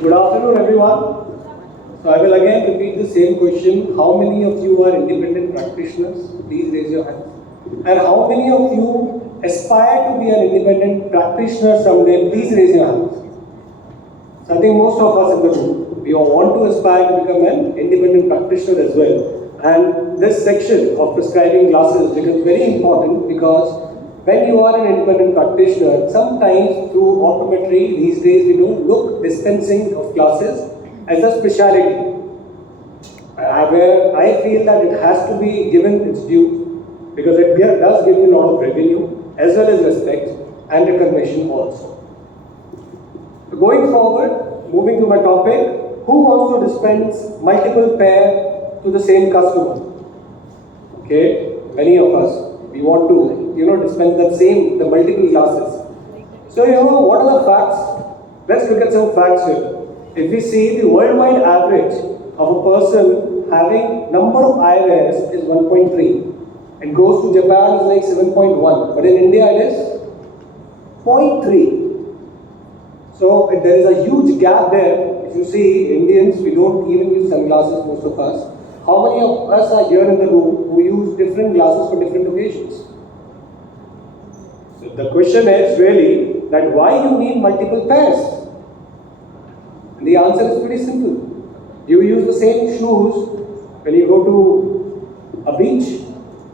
Good afternoon, everyone. So I will again repeat the same question. How many of you are independent practitioners? Please raise your hand. And how many of you aspire to be an independent practitioner someday? Please raise your hands. So I think most of us in the room, we all want to aspire to become an independent practitioner as well. And this section of prescribing glasses becomes very important because when you are an independent practitioner, sometimes through optometry these days we don't look dispensing of glasses as a specialty. Where I feel that it has to be given its due because it does give you a lot of revenue as well as respect and recognition also. Going forward, moving to my topic, who wants to dispense multiple pair to the same customer? Okay, many of us. We want to, dispense the multiple glasses. So, what are the facts? Let's look at some facts here. If we see the worldwide average of a person having number of eyewears is 1.3 and goes to Japan is like 7.1, but in India it is 0.3. So there is a huge gap there. If you see Indians, we don't even use sunglasses, most of us. How many of us are here in the room who use different glasses for different occasions? So the question is really that why you need multiple pairs? And the answer is pretty simple. You use the same shoes when you go to a beach,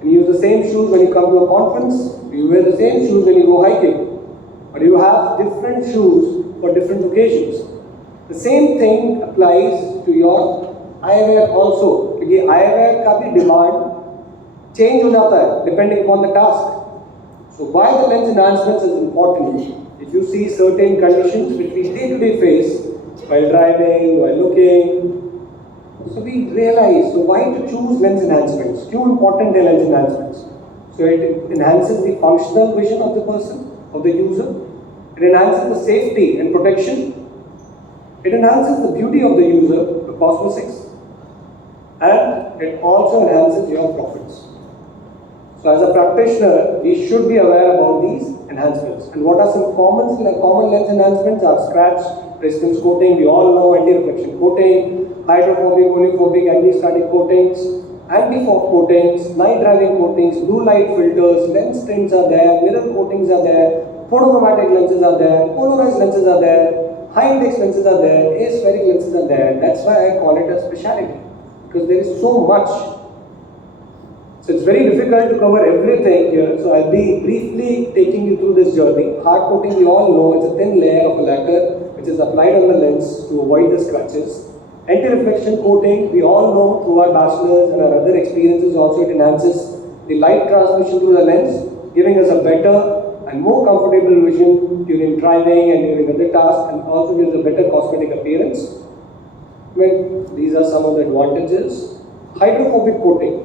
and you use the same shoes when you come to a conference, you wear the same shoes when you go hiking, but you have different shoes for different occasions. The same thing applies to your eyewear also, because eyewear का भी demand change हो जाता है depending upon the task. So why the lens enhancements is important? If you see certain conditions which we day-to-day face while driving, while looking, so we realize, so why to choose lens enhancements? How important are lens enhancements? So it enhances the functional vision of the person, of the user. It enhances the safety and protection. It enhances the beauty of the user, the cosmetics. And it also enhances your profits. So as a practitioner, we should be aware about these enhancements. And what are some common lens enhancements are scratch, resistance coating, we all know anti-reflection coating, hydrophobic, oleophobic, anti-static coatings, anti-fog coatings, night driving coatings, blue light filters, lens tints are there, mirror coatings are there, photochromatic lenses are there, polarized lenses are there, high index lenses are there, aspheric lenses are there. That's why I call it a specialty, because there is so much. So it's very difficult to cover everything here. So I'll be briefly taking you through this journey. Hard coating, we all know, it's a thin layer of a lacquer which is applied on the lens to avoid the scratches. Anti-reflection coating, we all know through our bachelor's and our other experiences also, it enhances the light transmission through the lens, giving us a better and more comfortable vision during driving and during other tasks, and also gives a better cosmetic appearance. Well, these are some of the advantages. Hydrophobic coating.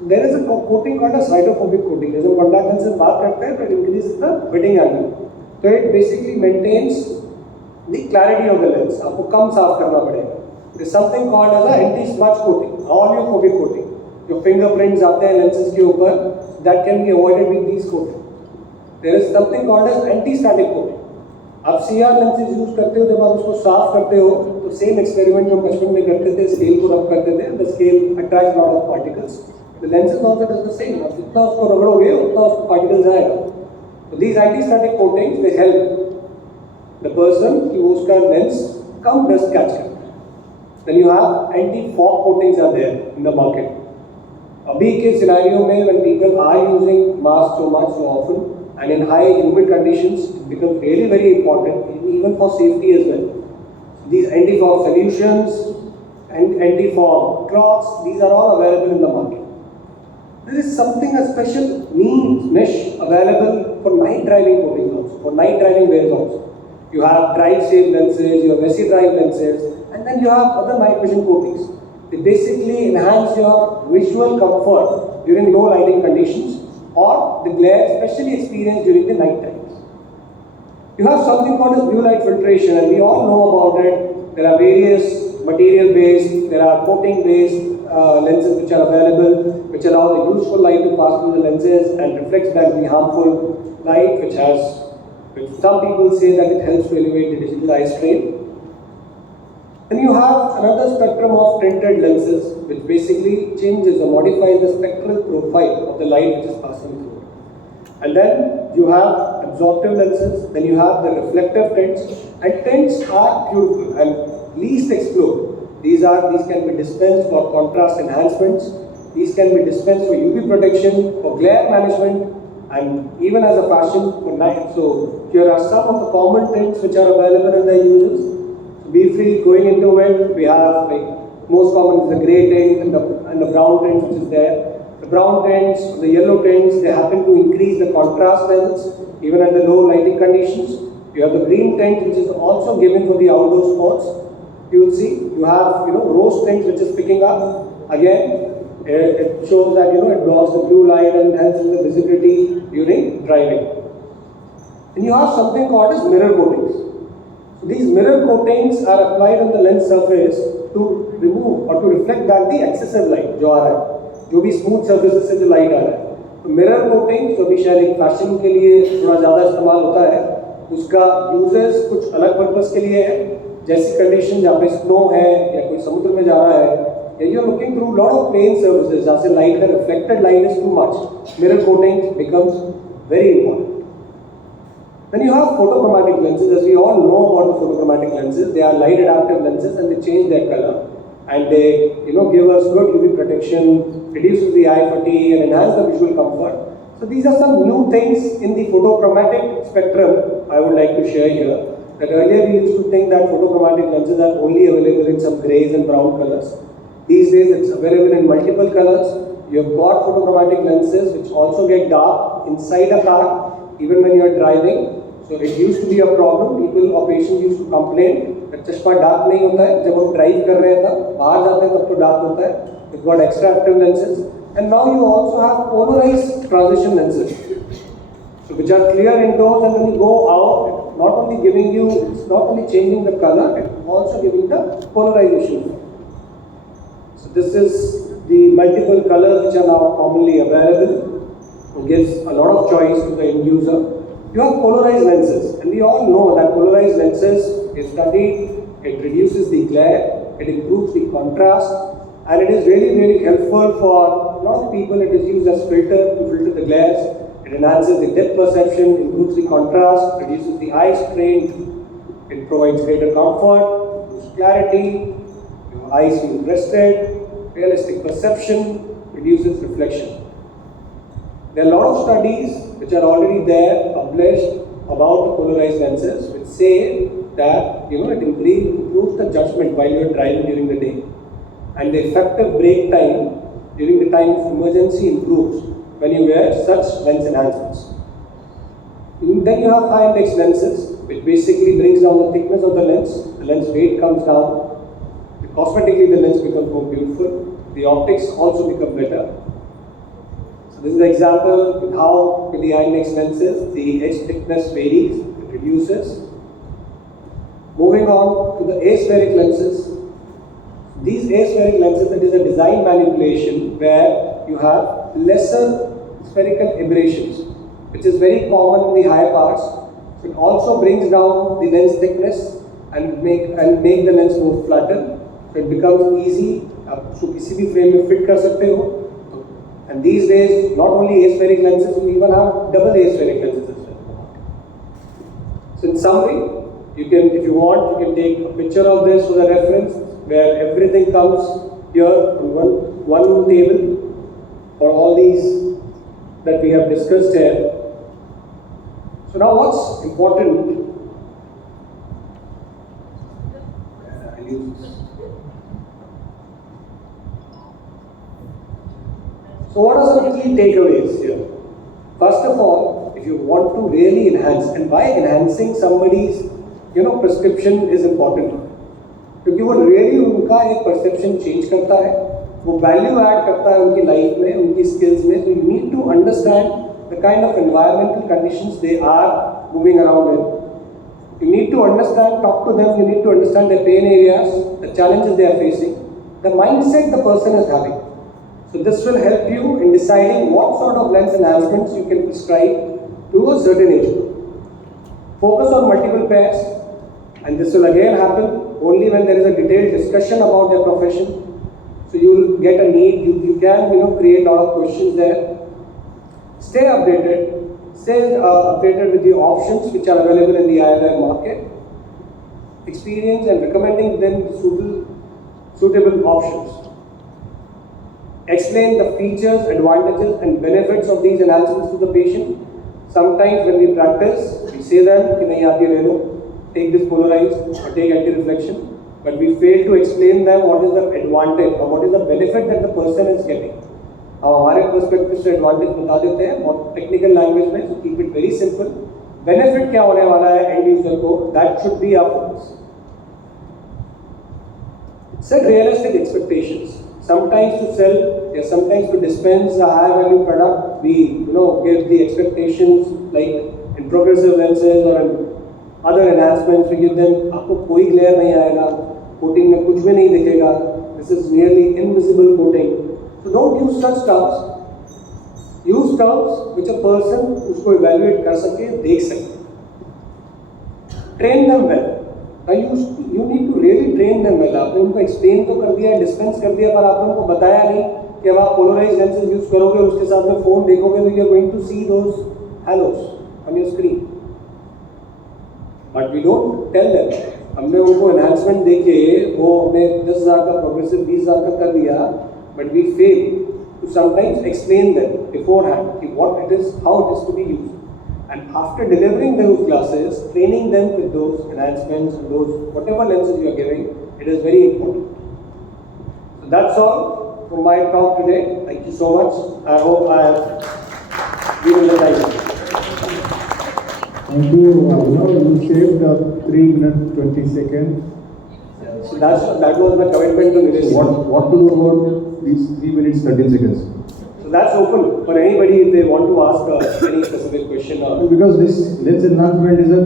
There is a coating called as hydrophobic coating. जैसे हम contact lens से बात करते हैं, it increases the wetting angle. So it basically maintains the clarity of the lens. आपको कम साफ करना पड़ेगा. There is something called as a anti-smudge coating, oleophobic coating. जो fingerprints आते हैं lenses के ऊपर, that can be avoided with these coating. There is something called as anti-static coating. आप CR lenses यूज करते हो, जब आप उसको साफ करते हो, तो same experiment जो बचपन में करते थे, scale को रब करते थे, the scale attracts lot of particles. The lenses also does the same. आप जितना उसको रगड़ोगे, उतना उसको particles आएगा. So these anti-static coatings they help the person कि वो उसका lens कम dust catch करता है. Then you have anti-fog coatings are there in the market. अभी के scenario में when people are using masks so much so often and in high humid conditions, it becomes really very important even for safety as well. These anti-fog solutions and anti-fog cloths, these are all available in the market. There is something, a special mesh available for night driving coatings also, for night driving wears also. You have drive safe lenses, you have messy drive lenses, and then you have other night vision coatings. They basically enhance your visual comfort during low lighting conditions or the glare especially experienced during the night times. You have something called as blue light filtration, and we all know about it. There are various material based, there are coating based lenses which are available, which allow the useful light to pass through the lenses and reflects back the harmful light, which some people say that it helps to elevate the digital eye strain. Then you have another spectrum of tinted lenses, which basically changes or modifies the spectral profile of the light which is passing through. And then you have absorptive lenses, then you have the reflective tints, and tints are beautiful and least explored. These can be dispensed for contrast enhancements, these can be dispensed for UV protection, for glare management, and even as a fashion for night. So here are some of the common tints which are available in their uses. So briefly going into it, we have most common is the grey tint and the brown tint which is there. The brown tints, the yellow tints, they happen to increase the contrast levels even at the low lighting conditions. You have the green tint which is also given for the outdoor sports. You will see you have rose tint which is picking up. Again, it shows that it blocks the blue light and helps with the visibility during driving. And you have something called as mirror coatings. So these mirror coatings are applied on the lens surface to remove or to reflect back the excessive light जो आ रहा है, जो भी smooth surface से जो light आ रहा है. तो मिरर कोटिंग जो भी शायद एक फैशन के लिए थोड़ा ज़्यादा इस्तेमाल होता है, उसका यूजेस कुछ अलग पर्पस के लिए है. जैसी कंडीशन जहाँ पे स्नो है या कोई समुद्र में जा रहा है, या you are looking through lot of plane surfaces जहाँ से लाइट का reflected light is too much, mirror coating becomes very important. Then you have photochromatic lenses. As we all know about the photochromatic lenses, they are light adaptive lenses and they change their color, and they give us good UV protection, reduces the eye fatigue and enhance the visual comfort. So these are some new things in the photochromatic spectrum I would like to share here. That earlier we used to think that photochromatic lenses are only available in some greys and brown colors. These days it's available in multiple colors. You have got photochromatic lenses which also get dark inside a car even when you are driving. So it used to be a problem. People or patients used to complain that चश्मा dark नहीं होता है, जब हम drive कर रहे हैं तब बाहर जाते हैं तब तो डार्क होता है. We've got extra active lenses, and now you also have polarized transition lenses, so which are clear indoors, and when you go out, it's not only changing the color, it's also giving the polarization. So this is the multiple colors which are now commonly available. It gives a lot of choice to the end user. You have polarized lenses, and we all know that polarized lenses is studied, it reduces the glare, it improves the contrast, and it is really, really helpful for a lot of people. It is used as filter to filter the glares, it enhances the depth perception, improves the contrast, reduces the eye strain, it provides greater comfort, boosts clarity, your eyes feel rested, realistic perception, reduces reflection. There are a lot of studies which are already there, published about the polarized lenses, which say that it improves the judgment while you are driving during the day, and the effective brake time during the time of emergency improves when you wear such lens enhancements. And then you have high index lenses, which basically brings down the thickness of the lens weight comes down, cosmetically the lens becomes more beautiful, the optics also become better. This is an example with how with the high index lenses the edge thickness varies, it reduces. Moving on to the aspheric lenses. These aspheric lenses, it is a design manipulation where you have lesser spherical aberrations, which is very common in the higher parts. So it also brings down the lens thickness and make the lens more flatter. So it becomes easy. आप उसको किसी भी frame में fit कर सकते हो. And these days, not only aspheric lenses, you even have double aspheric lenses as well. So in summary, you can, if you want, you can take a picture of this for the reference, where everything comes here on one table for all these that we have discussed here. So now what's important? I'll use this. So what are some key takeaways here? First of all, if you want to really enhance, and why enhancing somebody's prescription is important, क्योंकि वो really उनका एक perception change करता है, वो value add करता है उनकी life में, उनकी skills में. So you need to understand the kind of environmental conditions they are moving around in. You need to understand, talk to them, you need to understand their pain areas, the challenges they are facing, the mindset the person is having. So this will help you in deciding what sort of lens enhancements you can prescribe to a certain age group. Focus on multiple pairs. And this will again happen only when there is a detailed discussion about their profession. So you will get a need, you can create a lot of questions there. Stay updated, updated with the options which are available in the ILR market. Experience and recommending them suitable options. Explain the features, advantages and benefits of these enhancements to the patient. Sometimes when we practice, we say them, कि नहीं आप ये ले लो, take this polarized or take anti-reflection. But we fail to explain them what is the advantage or what is the benefit that the person is getting. हम हमारे perspective से advantage बता देते हैं और टेक्निकल लैंग्वेज में, so keep it very simple. Benefit क्या होने वाला है एंड यूजर को, that should be our focus. Set realistic expectations. Sometimes to sell, sometimes to dispense a high value product, we give the expectations like in progressive lenses or in other enhancements. We give them, आपको कोई glare नहीं आएगा, coating में कुछ भी नहीं दिखेगा. This is nearly invisible coating. So don't use such terms. Use terms which a person उसको evaluate कर सके, देख सके. Train them well. You need to really train them well. आपने उनको explain तो कर दिया, dispense कर दिया, पर आपने उनको बताया नहीं कि अब आप polarized lenses use करोगे और उसके साथ में phone देखोगे तो you are going to see those halos on your screen. But we don't tell them. हमने उनको enhancement देके वो हमने 10,000 का progressive 20,000 का कर दिया, but we fail to sometimes explain them beforehand what it is, how it is to be used. And after delivering those glasses, training them with those enhancements and those whatever lenses you are giving, it is very important. So that's all for my talk today. Thank you so much. I hope I have given the time. Thank you. You saved 3 minutes 20 seconds. So that was my commitment to Nilesh. What to do about these 3 minutes 13 seconds? So that's open for anybody if they want to ask any specific question. Because this lens enhancement is a...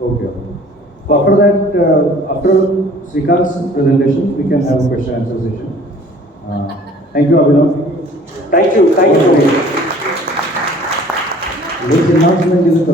Okay. So after that, after Srikanth's presentation, we can have a question and answer session. Thank you, Abhinav. Thank you. Thank you. Lens enhancement is a